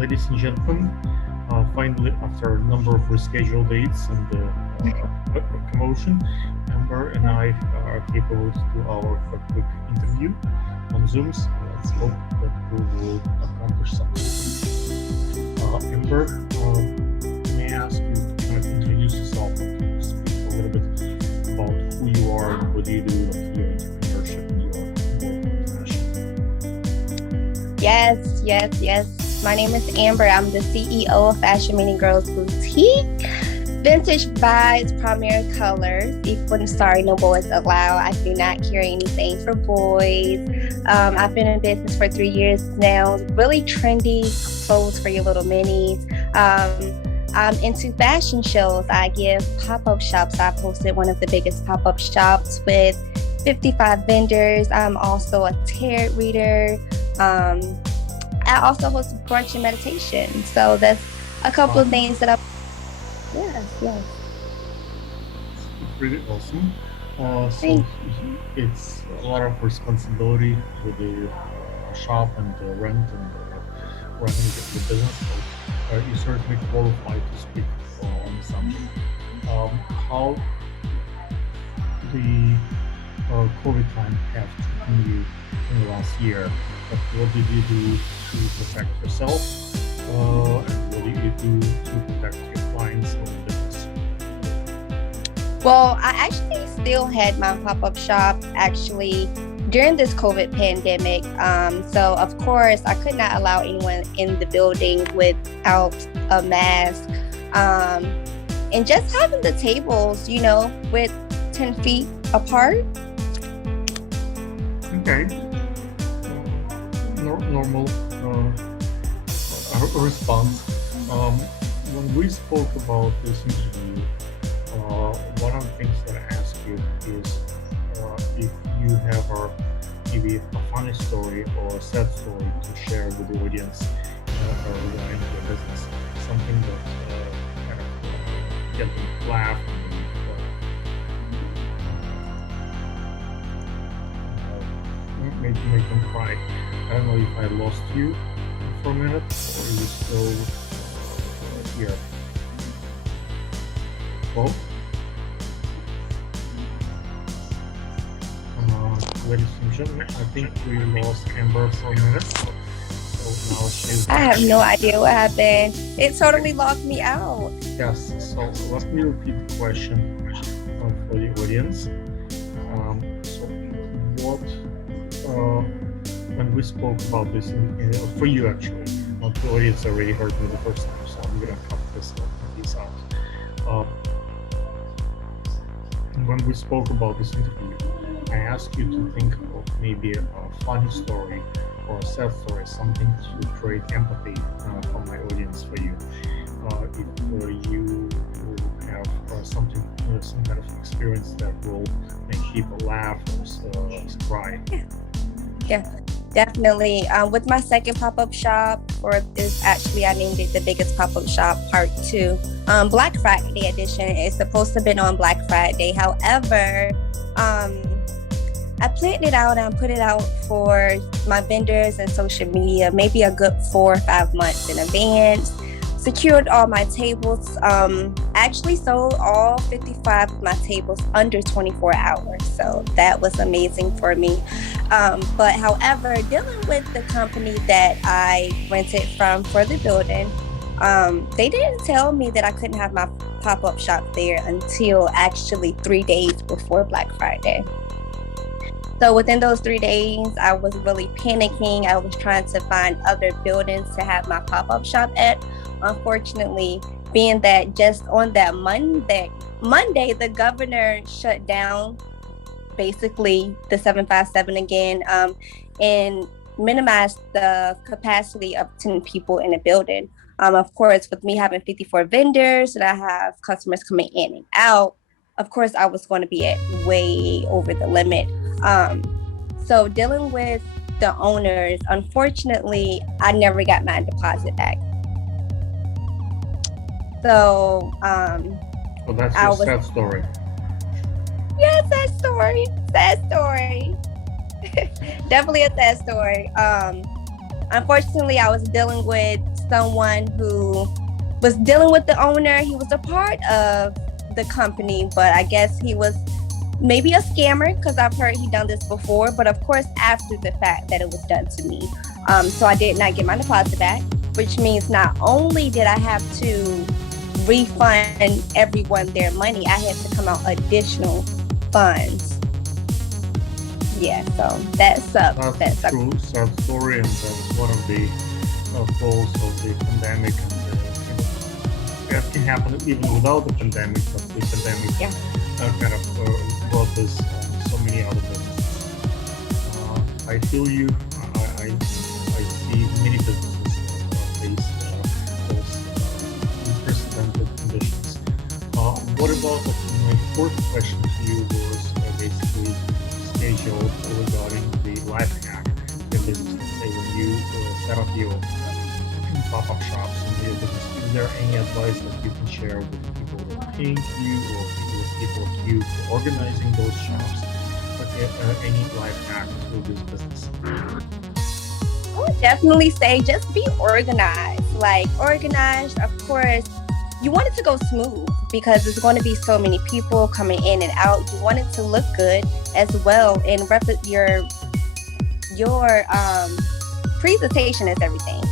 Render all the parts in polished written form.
ladies and gentlemen, finally, after a number of rescheduled dates and commotion, Amber and I are capable to do our quick interview on Zooms. Let's hope that we will accomplish something. Amber, may I ask you to kind of introduce yourself and speak a little bit about who you are and what do you do, like your entrepreneurship and your passion? Yes. My name is Amber. I'm the CEO of Fashion Meaning Girls Boutique. Vintage Vibes+Primary colors. Equal, sorry, no boys allowed. I do not carry anything for boys. I've been in business for 3 years now. Really trendy clothes for your little minis. I'm into fashion shows. I give pop-up shops. I posted one of the biggest pop-up shops with 55 vendors. I'm also a tarot reader. I also host brunch and meditation. So that's a couple of things that Yes. Pretty awesome. So it's a lot of responsibility with the shop and the rent and running the business. So you certainly qualified to speak on the subject. How the COVID time have treated you in the last year? What did you do to protect yourself? And what did you do to protect your clients or business? Well, I actually still had my pop-up shop actually during this COVID pandemic. So of course I could not allow anyone in the building without a mask. And just having the tables, with 10 feet apart. Okay. Normal response. When we spoke about this interview, one of the things that I asked you is if you have maybe a funny story or a sad story to share with the audience regarding your business, something that kind of get them to laugh and maybe make them cry. I don't know if I lost you for a minute, or are you still here? Well, ladies and gentlemen, I think we lost Amber for a minute. So now she's I have no idea what happened. It totally locked me out. Yes, so let me repeat the question for the audience. So what when we spoke about this, for you actually, the audience already heard me the first time, so I'm gonna cut this out. When we spoke about this interview, I asked you to think of maybe a funny story or a sad story, something to create empathy from my audience for you. If you have some kind of experience that will make people laugh or cry. Yeah, definitely. With my second pop-up shop, I named it the biggest pop-up shop part 2. Black Friday edition is supposed to have been on Black Friday. However, I planned it out and put it out for my vendors and social media maybe a good 4 or 5 months in advance. Secured all my tables. Actually sold all 55 of my tables under 24 hours. So that was amazing for me. But however, dealing with the company that I rented from for the building, they didn't tell me that I couldn't have my pop-up shop there until actually 3 days before Black Friday. So within those 3 days, I was really panicking. I was trying to find other buildings to have my pop-up shop at. Unfortunately, being that just on that Monday, the governor shut down basically the 757 again and minimized the capacity of 10 people in a building. Of course, with me having 54 vendors and I have customers coming in and out, of course, I was going to be at way over the limit. So dealing with the owners, unfortunately, I never got my deposit back. So, well, that's your sad story. Yeah, sad story. Definitely a sad story. Unfortunately, I was dealing with someone who was dealing with the owner. He was a part of the company, but I guess he was maybe a scammer because I've heard he done this before, but of course after the fact that it was done to me. So I did not get my deposit back, which means not only did I have to refund everyone their money, I had to come out additional funds. Yeah, so that sucks. That's a true sad story, and that's one of the goals of the pandemic. And that can happen even without the pandemic, but the pandemic kind of brought this so many other businesses. I feel you. I see many businesses face those unprecedented conditions. What about my fourth question to you was basically scheduled regarding the life hack in business. Let's say when you set up your pop-up shops in your business, is there any advice that you can share with people who are paying you or with people like you for organizing those shops? Any life hack to this business? I would definitely say just be organized. Like organized, of course, you want it to go smooth because there's going to be so many people coming in and out. You want it to look good as well, and your presentation is everything.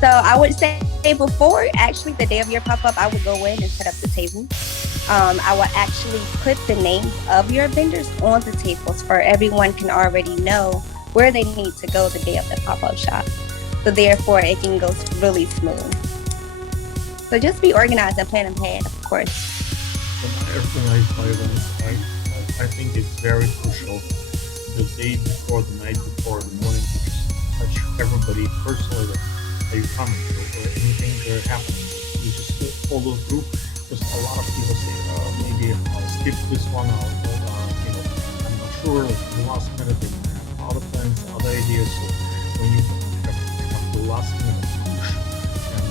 So I would say before actually the day of your pop-up, I would go in and set up the table. I would actually put the names of your vendors on the tables for everyone can already know where they need to go the day of the pop-up shop. So therefore it can go really smooth. So just be organized and plan ahead, of course. Organized by events, I think it's very crucial the day before, the night before, the morning to just touch everybody personally that you come to, or anything that happening. You just follow through. Because a lot of people say, maybe I'll skip this one, I'm not sure, the last minute they have other plans, other ideas. So when you have the last minute push and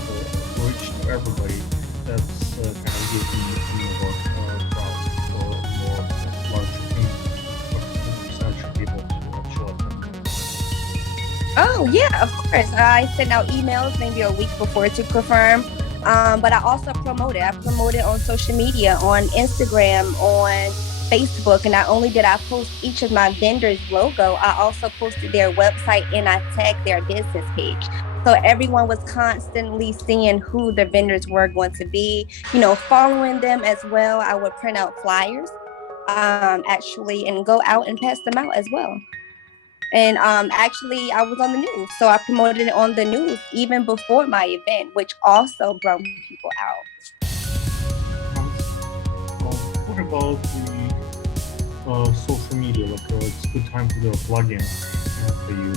reach to everybody, that's kind of gives you more crowd or more larger team percentage of people to show up. Oh yeah, of course. I send out emails maybe a week before to confirm. But I also promote it. I promote it on social media, on Instagram, on Facebook. And not only did I post each of my vendors' logo, I also posted their website and I tagged their business page. So everyone was constantly seeing who the vendors were going to be, following them as well. I would print out flyers, actually, and go out and pass them out as well. And actually, I was on the news. So I promoted it on the news even before my event, which also brought people out. What about the social media? It's a good time to do a plug-in for you.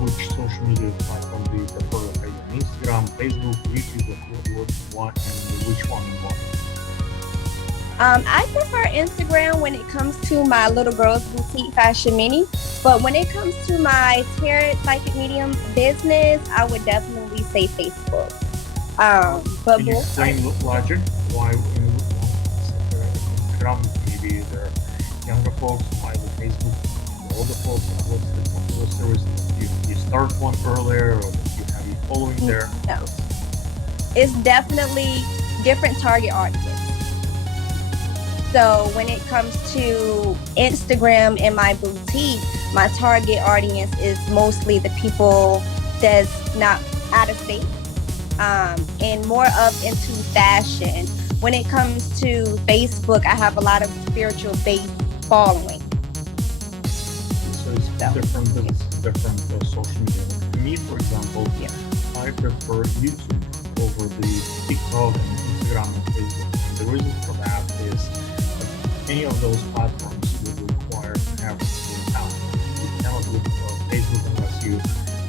Which social media platform do you prefer? Are you on Instagram, Facebook, YouTube, what, and which one and what? I prefer Instagram when it comes to my little girl's boutique fashion mini, but when it comes to my Tarot Psychic Medium business, I would definitely say Facebook. But can you explain logic? Why in Instagram maybe there are younger folks, why with Facebook older folks? What's the reason? You start one earlier, or you have you following there? No, it's definitely different target audience. So when it comes to Instagram and my boutique, my target audience is mostly the people that's not out of state, and more of into fashion. When it comes to Facebook, I have a lot of spiritual based following. So it's different social media. To me, for example, I prefer YouTube over the TikTok and Instagram and Facebook. And the reason for that is any of those platforms would require to have an account. You cannot look for Facebook unless you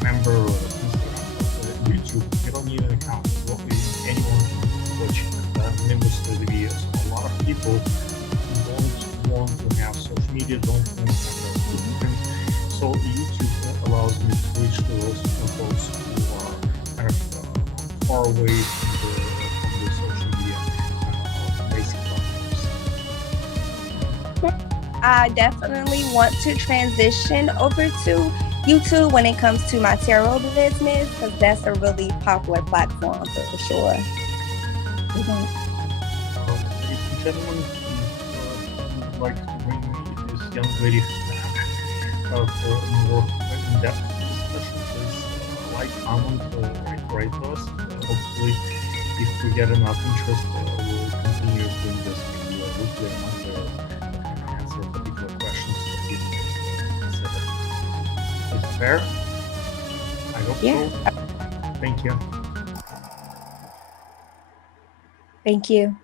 member or Instagram. But YouTube, you don't need an account. Anyone can watch members of the videos. So a lot of people don't want to have social media, don't want to have those footprints. So YouTube allows me to reach those folks who are kind of far away from the social media basic platforms. I definitely want to transition over to YouTube when it comes to my tarot business, because that's a really popular platform for sure. Ladies and gentlemen, we would like to bring this young lady for more in-depth discussion. Please like, comment, write to us. Hopefully, if we get enough interest, we'll continue doing this maybe weekly or monthly, answer particular questions that you consider. Is it fair? I hope so. Thank you. Thank you.